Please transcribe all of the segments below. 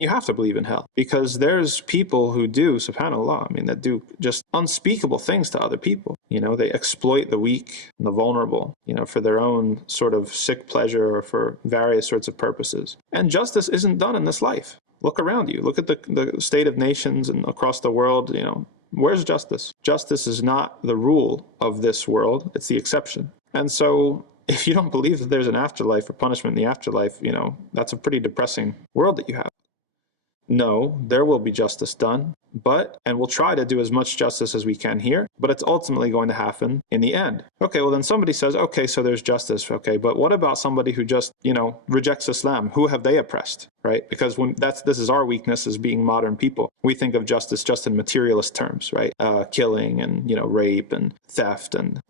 You have to believe in hell, because there's people who do, subhanAllah, I mean, that do just unspeakable things to other people. They exploit the weak and the vulnerable, for their own sort of sick pleasure or for various sorts of purposes. And justice isn't done in this life. Look around you. Look at the state of nations and across the world. Where's justice? Justice is not the rule of this world. It's the exception. And so if you don't believe that there's an afterlife or punishment in the afterlife, that's a pretty depressing world that you have. No, there will be justice done, and we'll try to do as much justice as we can here, but it's ultimately going to happen in the end. Okay, well then somebody says, okay, so there's justice, okay, but what about somebody who just, rejects Islam? Who have they oppressed, right? Because this is our weakness as being modern people. We think of justice just in materialist terms, right? Killing and, rape and theft and,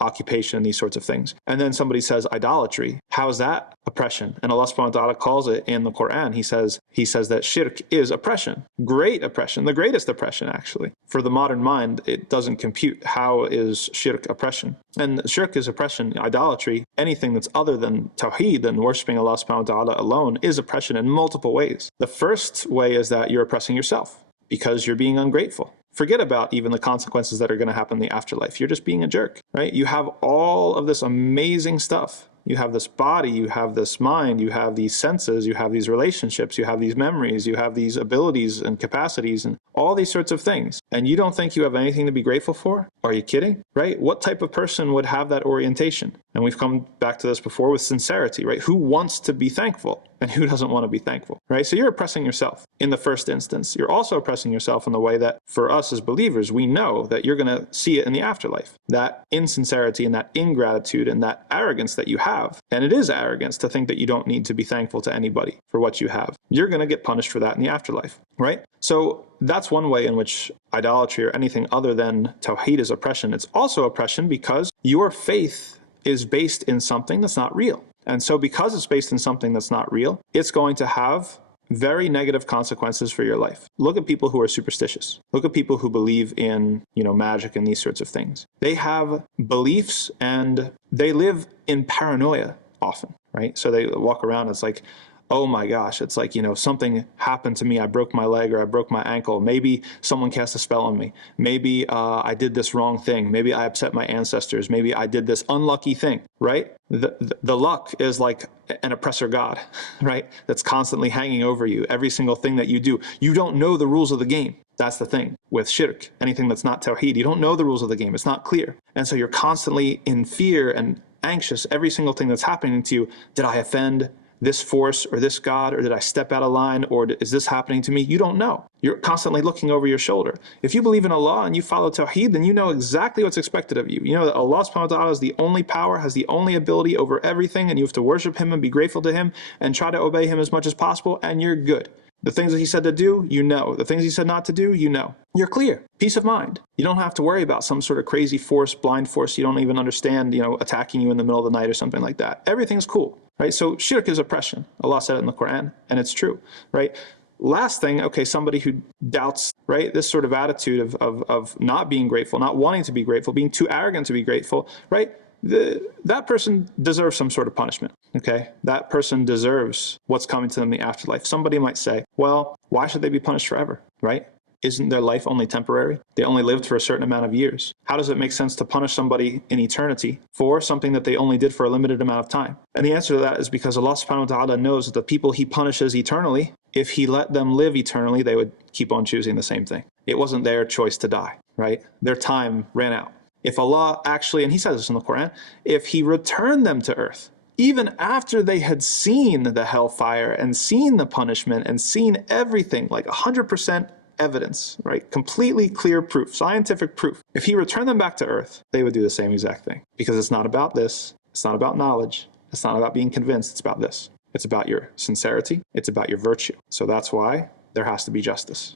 occupation, these sorts of things. And then somebody says idolatry. How is that oppression? And Allah subhanahu wa ta'ala calls it in the Quran. He says that shirk is oppression, great oppression, the greatest oppression actually. For the modern mind, it doesn't compute. How is shirk oppression? And shirk is oppression, idolatry, anything that's other than tawheed, than worshiping Allah subhanahu wa ta'ala alone, is oppression in multiple ways. The first way is that you're oppressing yourself because you're being ungrateful. Forget about even the consequences that are going to happen in the afterlife. You're just being a jerk, right? You have all of this amazing stuff. You have this body, you have this mind, you have these senses, you have these relationships, you have these memories, you have these abilities and capacities and all these sorts of things. And you don't think you have anything to be grateful for? Are you kidding? Right? What type of person would have that orientation? And we've come back to this before with sincerity, right? Who wants to be thankful and who doesn't want to be thankful, right? So you're oppressing yourself in the first instance. You're also oppressing yourself in the way that for us as believers, we know that you're going to see it in the afterlife. That insincerity and that ingratitude and that arrogance that you have, and it is arrogance to think that you don't need to be thankful to anybody for what you have. You're going to get punished for that in the afterlife, right? So that's one way in which idolatry or anything other than tawheed is oppression. It's also oppression because your faith is based in something that's not real. And so because it's based in something that's not real, it's going to have very negative consequences for your life. Look at people who are superstitious. Look at people who believe in, magic and these sorts of things. They have beliefs and they live in paranoia often, right? So they walk around, it's like, oh my gosh, it's like, something happened to me. I broke my leg or I broke my ankle. Maybe someone cast a spell on me. Maybe I did this wrong thing. Maybe I upset my ancestors. Maybe I did this unlucky thing, right? The luck is like an oppressor God, right? That's constantly hanging over you. Every single thing that you do. You don't know the rules of the game. That's the thing with shirk, anything that's not tawheed. You don't know the rules of the game. It's not clear. And so you're constantly in fear and anxious. Every single thing that's happening to you, did I offend this force or this God, or did I step out of line, or is this happening to me? You don't know. You're constantly looking over your shoulder. If you believe in Allah and you follow Tawheed, then you know exactly what's expected of you. You know that Allah subhanahu wa ta'ala is the only power, has the only ability over everything, and you have to worship Him and be grateful to Him and try to obey Him as much as possible, and you're good. The things that He said to do, you know. The things He said not to do, you know. You're clear. Peace of mind. You don't have to worry about some sort of crazy force, blind force you don't even understand, attacking you in the middle of the night or something like that. Everything's cool. Right? So shirk is oppression. Allah said it in the Quran, and it's true, right? Last thing, okay, somebody who doubts, right, this sort of attitude of not being grateful, not wanting to be grateful, being too arrogant to be grateful, right? That person deserves some sort of punishment, okay? That person deserves what's coming to them in the afterlife. Somebody might say, well, why should they be punished forever, right? Isn't their life only temporary? They only lived for a certain amount of years. How does it make sense to punish somebody in eternity for something that they only did for a limited amount of time? And the answer to that is because Allah subhanahu wa ta'ala knows that the people He punishes eternally, if He let them live eternally, they would keep on choosing the same thing. It wasn't their choice to die, right? Their time ran out. If Allah actually, and He says this in the Quran, if He returned them to earth, even after they had seen the hellfire and seen the punishment and seen everything, like 100% evidence, right? Completely clear proof, scientific proof. If He returned them back to earth, they would do the same exact thing. Because it's not about this. It's not about knowledge. It's not about being convinced. It's about this. It's about your sincerity. It's about your virtue. So that's why there has to be justice.